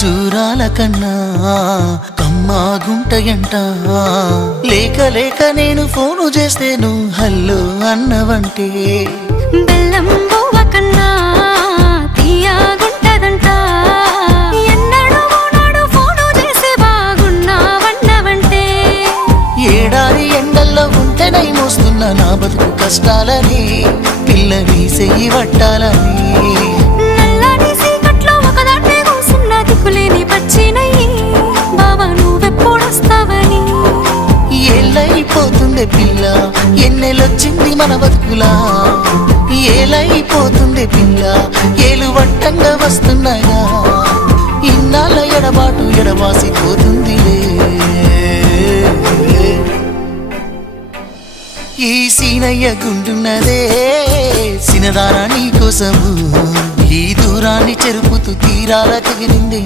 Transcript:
ఖర్జూరాల కన్నా కమ్మాగుంటయంట. లేక లేక నేను ఫోను చేస్తే నువ్వు హల్లో అన్నవంటే బెల్లం బువ్వ కన్నా తీయగుంటదంట. ఎన్నడూ నాడు ఫోను చేసే బాగున్నావన్నవంటే ఏడాది ఎండల్లో ఉంటేనై మోస్తున్న నా బతుకు కష్టాలని పిల్లని చెయ్యి పట్టాలని. నల్లని సీకట్లో ఒకదాన్నే కూసున్న దిక్కులేని పచ్చినయ్యి బావా నువ్వెప్పుడొస్తావని. ఏళ్ళైపోతుండే పిల్ల ఎన్నెలొచ్చింది మన బతుకులా. ఏలైపోతుండే పిల్ల ఏలు వట్టంగా వస్తున్నాయా. ఇన్నాళ్ళ ఎడబాటు ఎడవాసిపోతుందిలే. ఈ సీనయ్య గుండున్నదే సినదారా నీ కోసము. ఈ దూరాన్ని చెరుపుతూ తీరాల తెగిరింది